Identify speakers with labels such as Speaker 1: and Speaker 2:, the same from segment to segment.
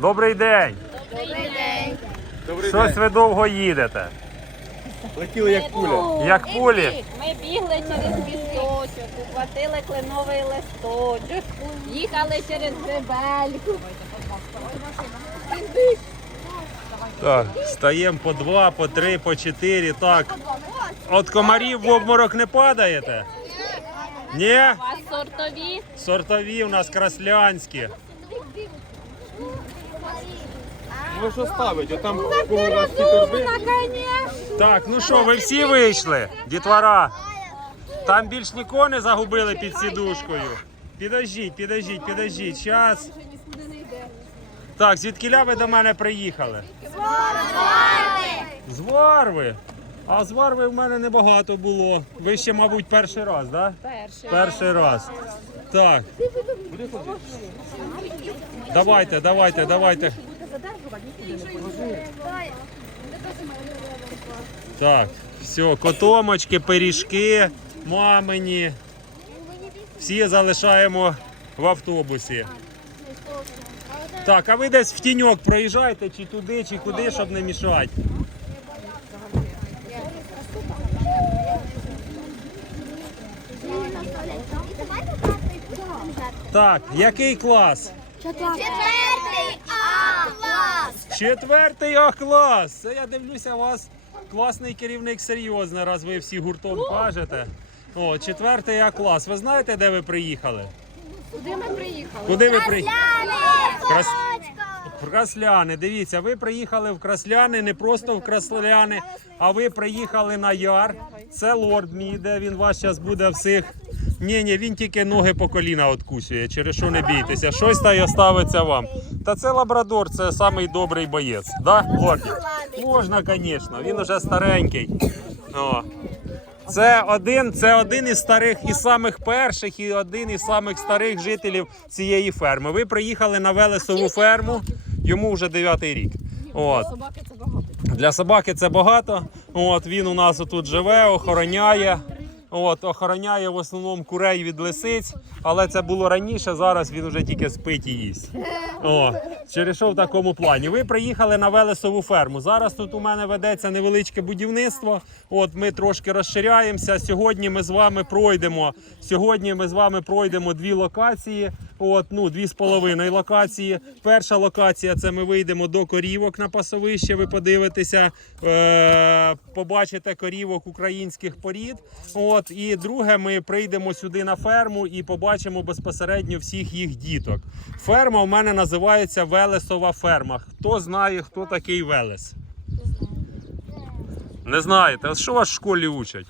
Speaker 1: Добрий день! Добрий день! Щось ви довго їдете.
Speaker 2: Летіли як куля.
Speaker 1: Як кулі.
Speaker 3: Ми бігли через місточок, ухватили кленовий листочок, їхали через гребельку.
Speaker 1: Так, стаємо по два, по три, по чотири. Так. От комарів в обморок не падаєте? Ні?
Speaker 3: У вас сортові.
Speaker 1: Сортові у нас краслянські.
Speaker 2: Ну що ставить? Отам кого у вас торби?
Speaker 1: Так, ну що, ви всі вийшли? Дітвора. Там більш нікого не загубили під сідушкою. Підождіть, підождіть, підождіть. Час. Так, звідкіля ви до мене приїхали? З Варви. А з Варви в мене небагато було. Ви ще, мабуть, перший раз, так? Да?
Speaker 3: Перший.
Speaker 1: Перший раз. Так. Давайте, давайте, давайте. Так, все, котомочки, пиріжки, мамині. Всі залишаємо в автобусі. Так, а ви десь в тіньок проїжджайте, чи туди, чи куди, щоб не мішати. Так, який клас?
Speaker 4: Четвертий А клас.
Speaker 1: Четвертий А клас. Це я дивлюся, у вас класний керівник серйозно, раз ви всі гуртом кажете. О, четвертий А клас. Ви знаєте, де ви приїхали?
Speaker 3: Куди ми приїхали?
Speaker 1: Куди ви приїхали? Крас... В Красляни. Дивіться, ви приїхали в Красляни, не просто в Красляни, а ви приїхали на Яр. Це лорд мій, де він вас зараз буде всіх. Ні, ні, він тільки ноги по коліна откусує, через що не бійтеся. Щось та й оставиться вам. Та це лабрадор, це самий добрий боєць. Да, лордік? Можна, звісно, він уже старенький. О. Це один, це один із старих і самих перших, і один із самих старих жителів цієї ферми. Ви приїхали на Велесову ферму, йому вже дев'ятий рік. От.
Speaker 3: Собаки це багато.
Speaker 1: Для собаки це багато. От він у нас тут живе, охороняє. От, охороняє в основному курей від лисиць, але це було раніше. Зараз він вже тільки спить і їсть. О, через що в такому плані. Ви приїхали на Велесову ферму. Зараз тут у мене ведеться невеличке будівництво. От ми трошки розширяємося. Сьогодні ми з вами пройдемо. Сьогодні ми з вами пройдемо дві локації. От, ну, дві з половиною локації. Перша локація це ми вийдемо до корівок на пасовище. Ви подивитеся, е- побачите корівок українських порід. От, і друге, ми прийдемо сюди на ферму і побачимо безпосередньо всіх їх діток. Ферма у мене називається Велесова ферма. Хто знає, хто такий Велес? Не знаєте, а що вас в школі учать?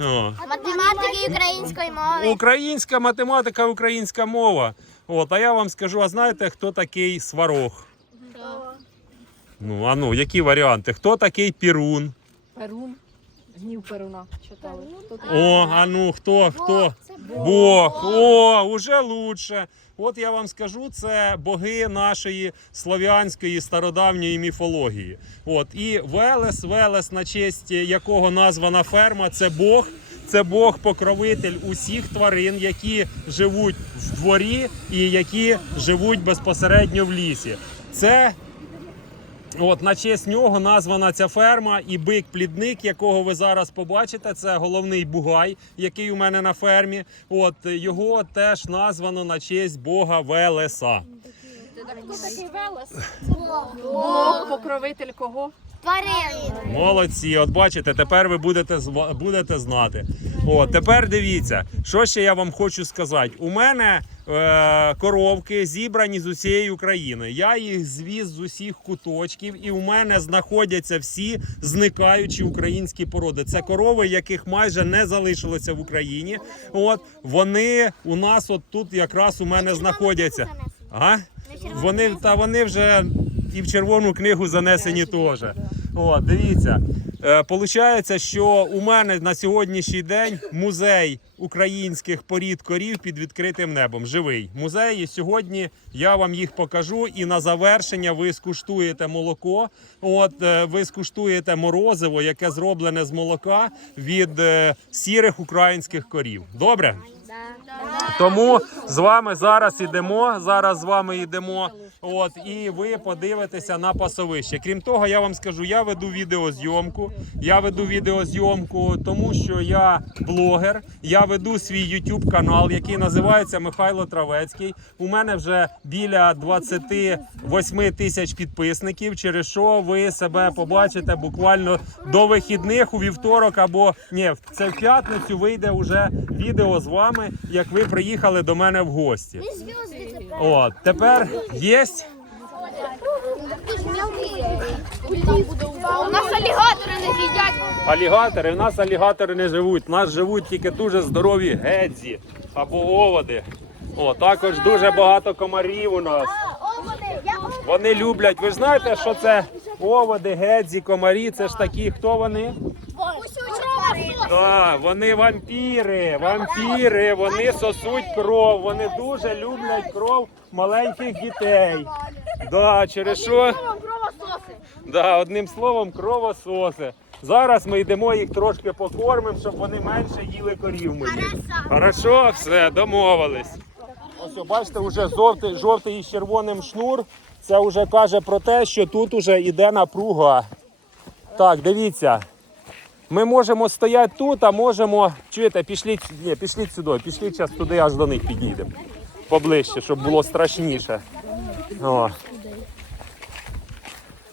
Speaker 1: О.
Speaker 4: Математики української мови.
Speaker 1: Українська математика, українська мова. От, а я вам скажу, а знаєте, хто такий сварог? Ну, а ну, які варіанти? Хто такий пірун?
Speaker 3: Перун. Гнів Перуна читали. Хто це?
Speaker 1: О, а ну хто? Хто? Бог. О, уже лучше. От я вам скажу, це боги нашої слов'янської стародавньої міфології. От і Велес, Велес, на честь якого названа ферма, це Бог. Це Бог покровитель усіх тварин, які живуть в дворі і які живуть безпосередньо в лісі. Це От на честь нього названа ця ферма, і бик-плідник, якого ви зараз побачите, це головний бугай, який у мене на фермі. От його теж названо на честь Бога Велеса.
Speaker 3: Хто такий Велес?
Speaker 4: Бог.
Speaker 3: Бог, покровитель кого?
Speaker 4: Тварин.
Speaker 1: Молодці, от бачите, тепер ви будете будете знати. От тепер дивіться, що ще я вам хочу сказати. У мене е, коровки зібрані з усієї України. Я їх звіз з усіх куточків, і у мене знаходяться всі зникаючі українські породи. Це корови, яких майже не залишилося в Україні. От вони у нас, от тут якраз у мене знаходяться. А? Вони та вони вже і в червону книгу занесені теж. От, дивіться. Е, Получається, що у мене на сьогоднішній день музей українських порід корів під відкритим небом. Живий музей. І сьогодні я вам їх покажу. І на завершення ви скуштуєте молоко. От е, ви скуштуєте морозиво, яке зроблене з молока від е, сірих українських корів. Добре? Тому з вами зараз ідемо. Зараз з вами йдемо. От і ви подивитеся на пасовище. Крім того, я вам скажу, я веду відеозйомку. Я веду відеозйомку, тому що я блогер. Я веду свій YouTube канал, який називається Михайло Травецький. У мене вже біля 28 тисяч підписників. Через що ви себе побачите буквально до вихідних у вівторок або ні, це в п'ятницю вийде уже відео з вами, як ви приїхали до мене в гості. От тепер є.
Speaker 4: У нас алігатори не з'їдять.
Speaker 1: Алігатори, в нас алігатори не живуть. У нас живуть тільки дуже здорові гедзі або оводи. О, також дуже багато комарів у нас. Вони люблять. Ви ж знаєте, що це оводи, гедзі, комарі. Це ж такі, хто вони? Так, вони вампіри, вампіри, вони сосуть кров, вони дуже люблять кров маленьких дітей. Да, через що? Да, одним словом, кровососи. Зараз ми йдемо їх трошки покормимо, щоб вони менше їли корів моїх. Хорошо, все, домовились. Ось, бачите, вже жовтий, жовтий із червоним шнур. Це вже каже про те, що тут вже йде напруга. Так, дивіться. Ми можемо стояти тут, а можемо. Чуєте, пішліть, ні, пішліть сюди, пішліть зараз туди, аж до них підійдемо. Поближче, щоб було страшніше. О.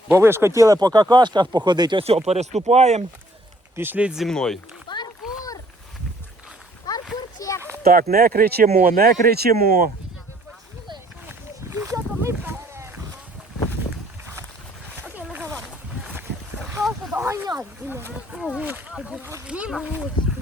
Speaker 1: Бо ви ж хотіли по какашках походити, ось о, переступаємо. Пішліть зі мною.
Speaker 4: Паркур.
Speaker 1: Так, не кричимо, не кричимо.
Speaker 4: Дівчата, ми Окей, ми заводимо. Просто доганяй. О, Господи.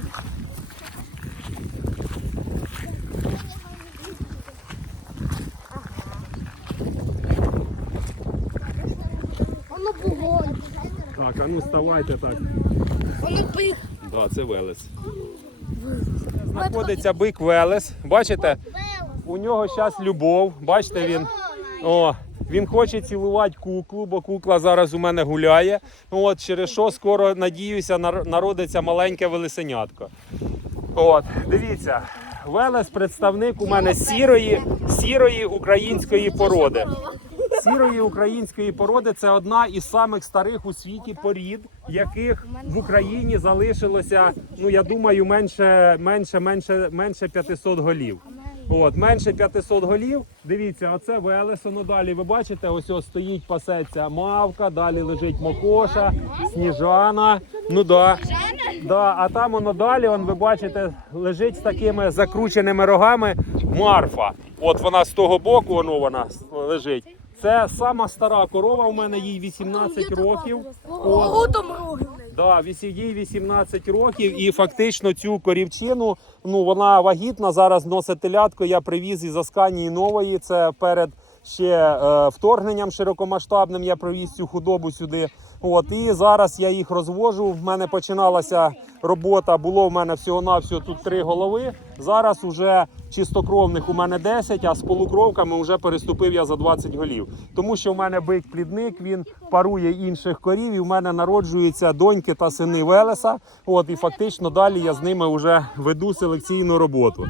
Speaker 1: Так, а ну ставайте так. Да, це Велес. Знаходиться бик Велес. Бачите, у нього зараз любов. Бачите, він. О, він хоче цілувати куклу, бо кукла зараз у мене гуляє. От, через що скоро, надіюся, народиться маленьке велесенятко. От, дивіться, Велес представник у мене сірої, сірої української породи. Сірої української породи це одна із самих старих у світі порід, яких в Україні залишилося, ну я думаю, менше, менше, менше, менше 500 голів. От, менше 500 голів. Дивіться, оце Велес, воно далі. Ви бачите, ось ось стоїть, пасеться мавка, далі лежить мокоша, сніжана. Ну да. Да, а там воно далі, он, ви бачите, лежить з такими закрученими рогами Марфа. От вона з того боку, воно вона лежить. Це сама стара корова. У мене їй 18 років. От.
Speaker 4: там роги.
Speaker 1: Да, їй 18 років, і фактично цю корівчину, ну вона вагітна. Зараз носить телятко. Я привіз із Асканії нової. Це перед ще е, вторгненням широкомасштабним. Я привіз цю худобу сюди. От і зараз я їх розвожу. В мене починалася робота. Було в мене всього навсього тут три голови. Зараз уже чистокровних у мене 10, а з полукровками вже переступив я за 20 голів. Тому що в мене бик плідник, він парує інших корів, і в мене народжуються доньки та сини Велеса. От і фактично далі я з ними вже веду селекційну роботу.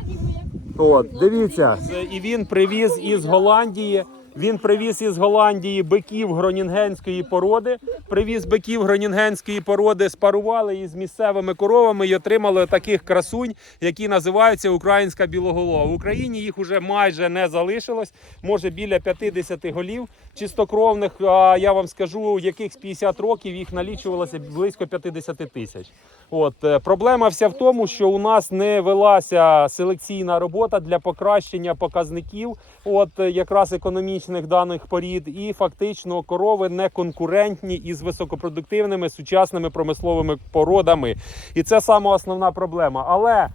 Speaker 1: От, дивіться, і він привіз із Голландії. Він привіз із Голландії биків гронінгенської породи. Привіз биків гронінгенської породи, спарували із місцевими коровами і отримали таких красунь, які називаються українська білоголова. В Україні їх уже майже не залишилось. Може біля 50 голів чистокровних. А я вам скажу, якихось 50 років їх налічувалося близько 50 тисяч. От е, проблема вся в тому, що у нас не велася селекційна робота для покращення показників, от е, якраз економічних даних порід, і фактично корови не конкурентні із високопродуктивними сучасними промисловими породами. І це саме основна проблема. Але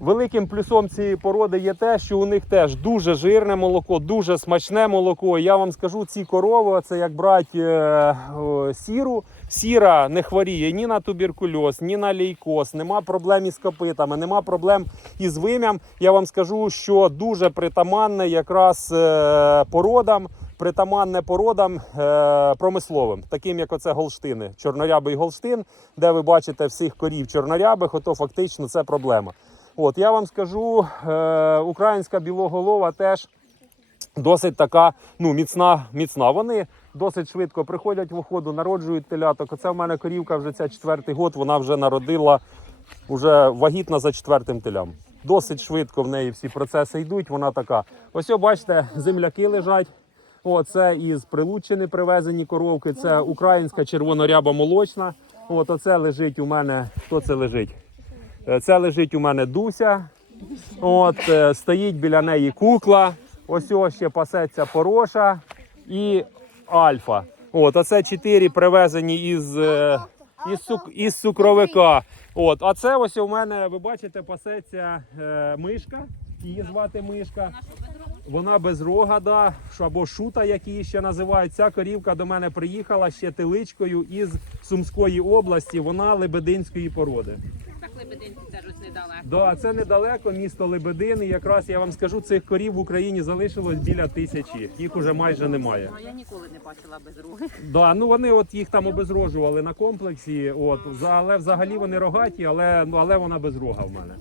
Speaker 1: Великим плюсом цієї породи є те, що у них теж дуже жирне молоко, дуже смачне молоко. Я вам скажу, ці корови, це як брати е, о, сіру. Сіра не хворіє ні на туберкульоз, ні на лейкоз, нема проблем із копитами, нема проблем із вим'ям. Я вам скажу, що дуже притаманне якраз е, породам, притаманне породам е, промисловим, таким як оце голштини, чорнорябий голштин, де ви бачите всіх корів чорнорябих, ото фактично це проблема. От я вам скажу, е, українська білоголова теж досить така ну, міцна, міцна. Вони досить швидко приходять в оходу, народжують теляток. Оце в мене корівка вже ця четвертий год, вона вже народила вже вагітна за четвертим телям. Досить швидко в неї всі процеси йдуть. Вона така. Ось, бачите, земляки лежать. О, це із Прилуччини привезені коровки. Це українська червоноряба молочна. От оце лежить у мене. Хто це лежить? Е, Це лежить у мене Дуся. От, е, стоїть біля неї кукла. Ось ось ще пасеться пороша і альфа. От, оце чотири привезені із, е, із, сук, із цукровика. От, а це ось у мене, ви бачите, пасеться е, мишка. Її звати мишка. Вона без рога, да, або шута, як її ще називають. Ця корівка до мене приїхала ще теличкою із Сумської області. Вона лебединської породи.
Speaker 5: Так лебединці теж ось недалеко.
Speaker 1: Да, це недалеко, місто Лебедин. І якраз я вам скажу, цих корів в Україні залишилось біля тисячі. Їх уже майже немає.
Speaker 5: Ну, я ніколи не бачила без роги.
Speaker 1: Да, ну вони от їх там обезрожували на комплексі. От але взагалі вони рогаті, але ну але вона без рога в мене.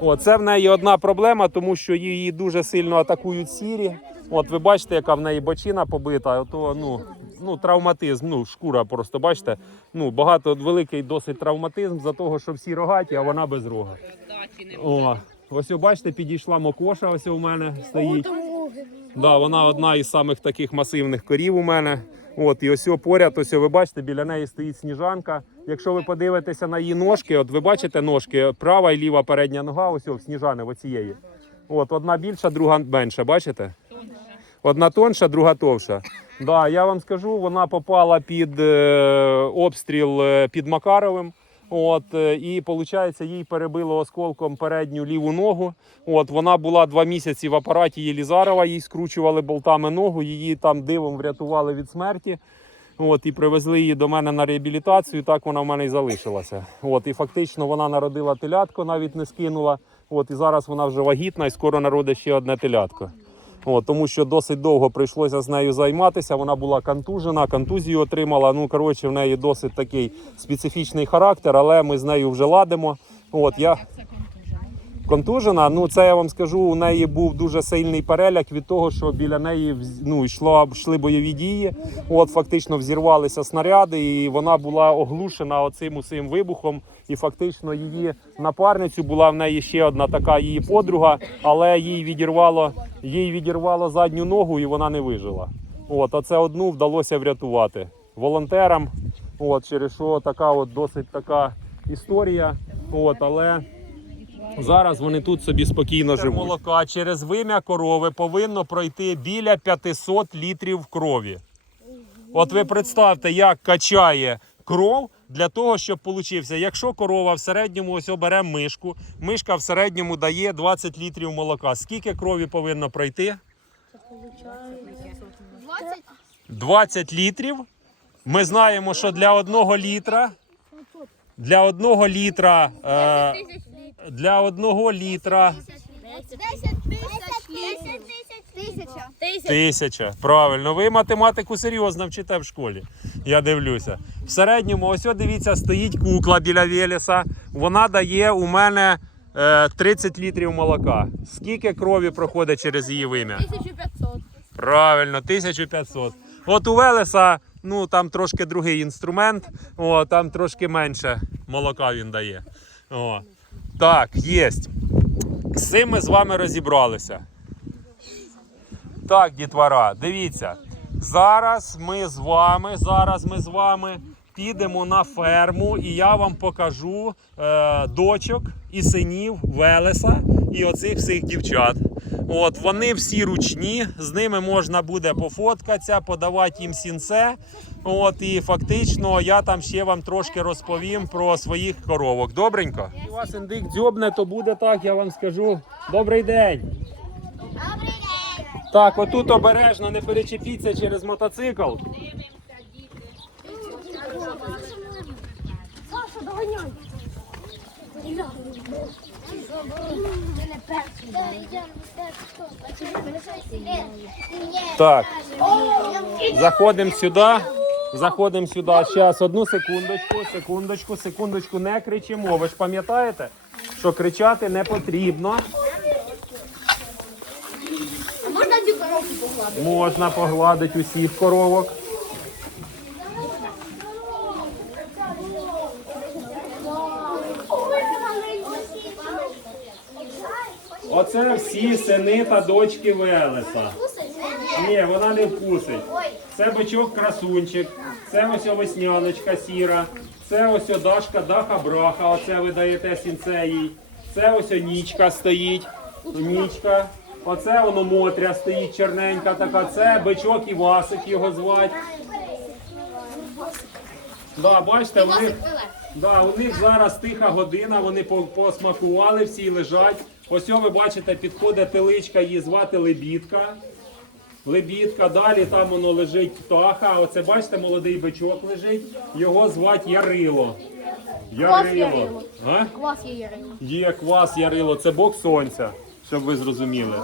Speaker 1: От це в неї одна проблема, тому що її дуже сильно атакують сірі. От ви бачите, яка в неї бочина побита. Ото ну. Ну, травматизм, ну шкура просто бачите. Ну багато великий досить травматизм за того, що всі рогаті, а вона без рога. О, ось ви бачите, підійшла мокоша. Ось у мене стоїть. Да, вона одна із самих таких масивних корів у мене. От, і ось поряд, ось ви бачите, біля неї стоїть сніжанка. Якщо ви подивитеся на її ножки, от ви бачите ножки, права і ліва передня нога, ось о, в сніжани, оцієї. От, одна більша, друга менша, бачите? Одна тонша, друга товша. Да, я вам скажу, вона попала під е, обстріл е, під Макаровим. От, е, і виходить, їй перебило осколком передню ліву ногу. От, вона була два місяці в апараті Єлізарова, їй скручували болтами ногу, її там дивом врятували від смерті. От, і привезли її до мене на реабілітацію, так вона в мене і залишилася. От, і фактично вона народила телятко, навіть не скинула. От, і зараз вона вже вагітна і скоро народить ще одне телятко. От, тому що досить довго прийшлося з нею займатися. Вона була контужена, контузію отримала. Ну, коротше, в неї досить такий специфічний характер, але ми з нею вже ладимо. От, я... Контужена, ну це я вам скажу, у неї був дуже сильний переляк від того, що біля неї ну, йшло, йшли бойові дії. От фактично взірвалися снаряди, і вона була оглушена оцим усім вибухом. І фактично її напарницю була в неї ще одна така її подруга, але їй відірвало, їй відірвало задню ногу, і вона не вижила. От, а це одну вдалося врятувати волонтерам. От через що така от досить така історія. От, але Зараз вони тут собі спокійно живуть. Молока через вим'я корови повинно пройти біля 500 літрів крові. От ви представте, як качає кров для того, щоб получився. Якщо корова в середньому ось оберемо мишку, мишка в середньому дає 20 літрів молока. Скільки крові повинно пройти?
Speaker 4: 20?
Speaker 1: 20 літрів. Ми знаємо, що для одного літра. Для одного літра. Е, для одного літра
Speaker 4: 10 тисяч. Тисяча.
Speaker 1: Тисяча. Правильно, ви математику серйозно вчите в школі. Я дивлюся. В середньому, ось о, дивіться, стоїть кукла біля Велеса. Вона дає у мене е, 30 літрів молока. Скільки крові проходить через її вим'я?
Speaker 4: 1500.
Speaker 1: Правильно, 1500. От у Велеса, ну там трошки другий інструмент, о, там трошки менше молока він дає. О. Так, єсть. З цим ми з вами розібралися. Так, дітвора, дивіться. Зараз ми з вами, зараз ми з вами підемо на ферму, і я вам покажу е, дочок і синів Велеса і оцих всіх дівчат. От, вони всі ручні, з ними можна буде пофоткатися, подавати їм сінце. От, і фактично я там ще вам трошки розповім про своїх коровок. Добренько? У вас індик дзьобне, то буде так, я вам скажу. Добрий день. Так, отут обережно не перечепіться через мотоцикл. Так, заходимо сюди. Заходимо сюди. Зараз одну секундочку, секундочку, секундочку, не кричимо. Ви ж пам'ятаєте, що кричати не потрібно.
Speaker 4: Можна погладити?
Speaker 1: Можна погладити усіх коровок. Оце всі сини та дочки Велеса. Ні, вона не вкусить. Це бичок красунчик, це ось весняночка сіра, це ось Дашка Даха Браха, оце ви даєте сінце їй. Це ось нічка стоїть. Нічка. Оце воно Мотря стоїть черненька така. Це бичок Івасик його звать. Да, бачите, вони. Да, у них зараз тиха година, вони посмакували, всі лежать. Ось ви бачите, підходить теличка, її звати Лебідка. Лебідка, далі там воно лежить птаха. Оце бачите, молодий бичок лежить. Його звати Ярило. Ярило.
Speaker 4: Ярило.
Speaker 1: А?
Speaker 4: Клас є Ярина.
Speaker 1: Є квас Ярило, це бог сонця, щоб ви зрозуміли.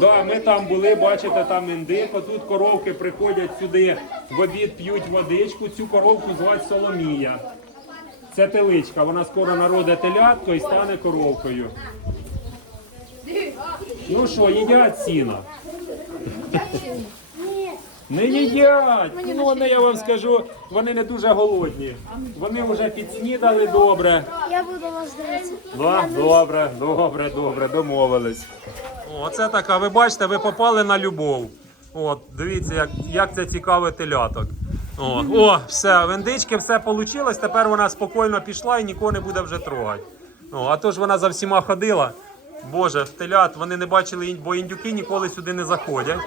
Speaker 1: Да, ми там були, бачите, там індик. Тут коровки приходять сюди в обід, п'ють водичку. Цю коровку звати Соломія. Це теличка, вона скоро народить телятко і стане коровкою. Ну що, їдять сіна? Не їдять! Ну, вони, я вам скажу, вони не дуже голодні. Вони вже підснідали добре.
Speaker 4: Я буду вас дивитися.
Speaker 1: Да, добре, добре, добре, домовились. Оце така, ви бачите, ви попали на любов. От, дивіться, як, як це цікаве теляток. О, о, все, в індички все вийшло, тепер вона спокійно пішла і нікого не буде вже трогати. О, а то ж вона за всіма ходила. Боже, телят вони не бачили, бо індюки ніколи сюди не заходять.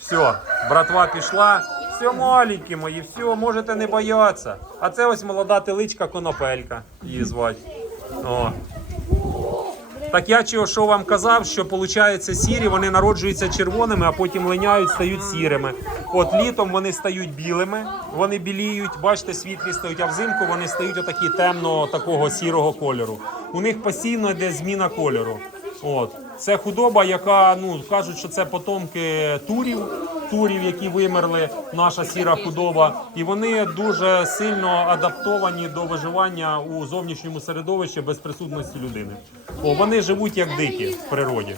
Speaker 1: Все, братва пішла. Все, маленькі мої, все, можете не боятися. А це ось молода теличка конопелька, її звати. О. Так я чого що вам казав, що виходить сірі, вони народжуються червоними, а потім линяють, стають сірими. От літом вони стають білими, вони біліють, бачите, світлі стають, а взимку вони стають отакі темно такого сірого кольору. У них постійно йде зміна кольору. От. Це худоба, яка ну кажуть, що це потомки турів, турів, які вимерли, наша сіра худоба, і вони дуже сильно адаптовані до виживання у зовнішньому середовищі без присутності людини. О, вони живуть як дикі в природі.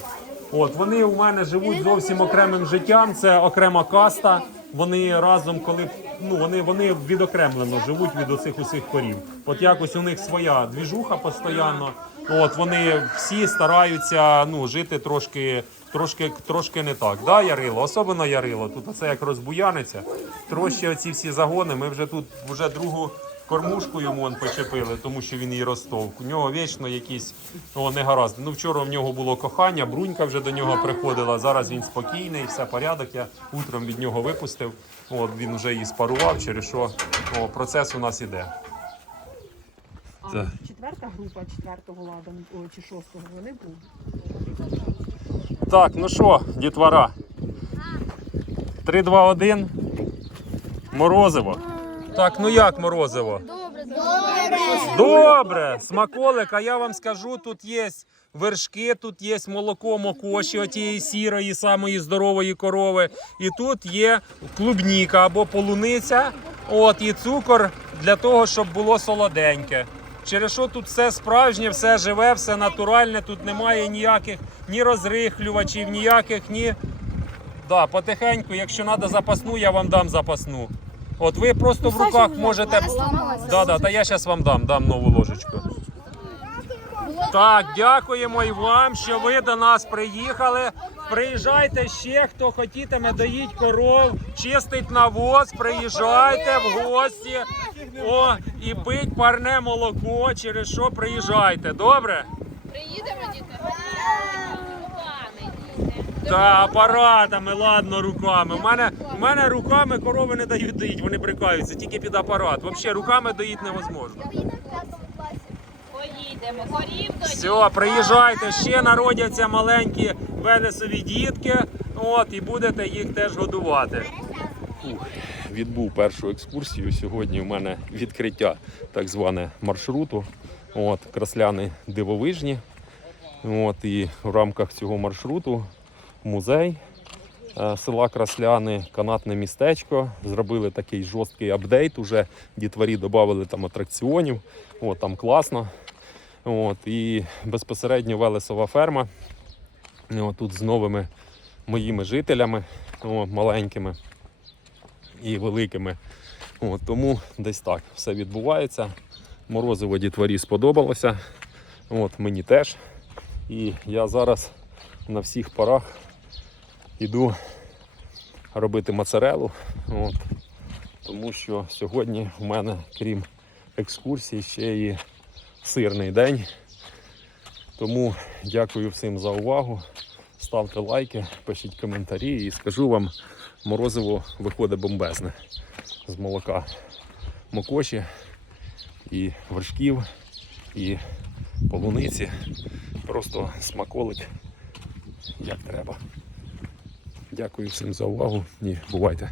Speaker 1: От вони у мене живуть зовсім окремим життям. Це окрема каста. Вони разом, коли ну вони, вони відокремлено живуть від усіх усіх корів. От якось у них своя двіжуха постійно. От вони всі стараються ну жити трошки, трошки, трошки не так. Да, Ярило, особливо Ярило. Тут це як розбуяниться. Трошки оці всі загони. Ми вже тут вже другу кормушку йому он почепили, тому що він її ростов. У нього вічно якісь о, негаразди. Ну вчора в нього було кохання, брунька вже до нього приходила. Зараз він спокійний, все порядок. Я утром від нього випустив. От він вже її спарував, через що о, процес у нас іде.
Speaker 6: А четверта група четвертого ладу чи шостого вони будуть.
Speaker 1: Так, ну що, дітвора? 3, 2, 1. Морозиво. Так, ну як морозиво?
Speaker 4: Добре, добре.
Speaker 1: Добре, смаколик, а я вам скажу, тут є вершки, тут є молоко мокоші, отієї сірої, самої здорової корови. І тут є клубніка або полуниця, от, і цукор для того, щоб було солоденьке. Через що тут все справжнє, все живе, все натуральне, тут немає ніяких ні розрихлювачів, ніяких, ні. Да, потихеньку, якщо треба запасну, я вам дам запасну. От ви просто в руках можете. Да, да, та я зараз вам дам, дам нову ложечку. Так, дякуємо і вам, що ви до нас приїхали. Приїжджайте ще, хто хотітиме доїть коров, чистить навоз, приїжджайте в гості. О, і пить парне молоко, через що приїжджайте. Добре?
Speaker 5: Приїдемо, діти?
Speaker 1: Та апаратами, ладно, руками. У мене, у мене руками корови не дають доїть, вони брикаються, тільки під апарат. Взагалі руками доїть невозможно.
Speaker 5: Поїдемо. Корів.
Speaker 1: Все, приїжджайте, ще народяться маленькі велесові дітки, от, і будете їх теж годувати. Відбув першу екскурсію. Сьогодні у мене відкриття так зване маршруту. От, красляни дивовижні. От, і в рамках цього маршруту музей е, села Красляни, канатне містечко. Зробили такий жорсткий апдейт. Уже дітварі додали там атракціонів. От, там класно. От, і безпосередньо Велесова ферма. От, тут з новими моїми жителями, о, маленькими і великими. От, тому десь так все відбувається. Морозиво дітворі сподобалося. От, мені теж. І я зараз на всіх парах іду робити моцарелу. От, тому що сьогодні в мене, крім екскурсій, ще і сирний день. Тому дякую всім за увагу. Ставте лайки, пишіть коментарі і скажу вам, морозиво виходить бомбезне з молока мокоші і вершків, і полуниці. Просто смаколик як треба. Дякую всім за увагу і бувайте.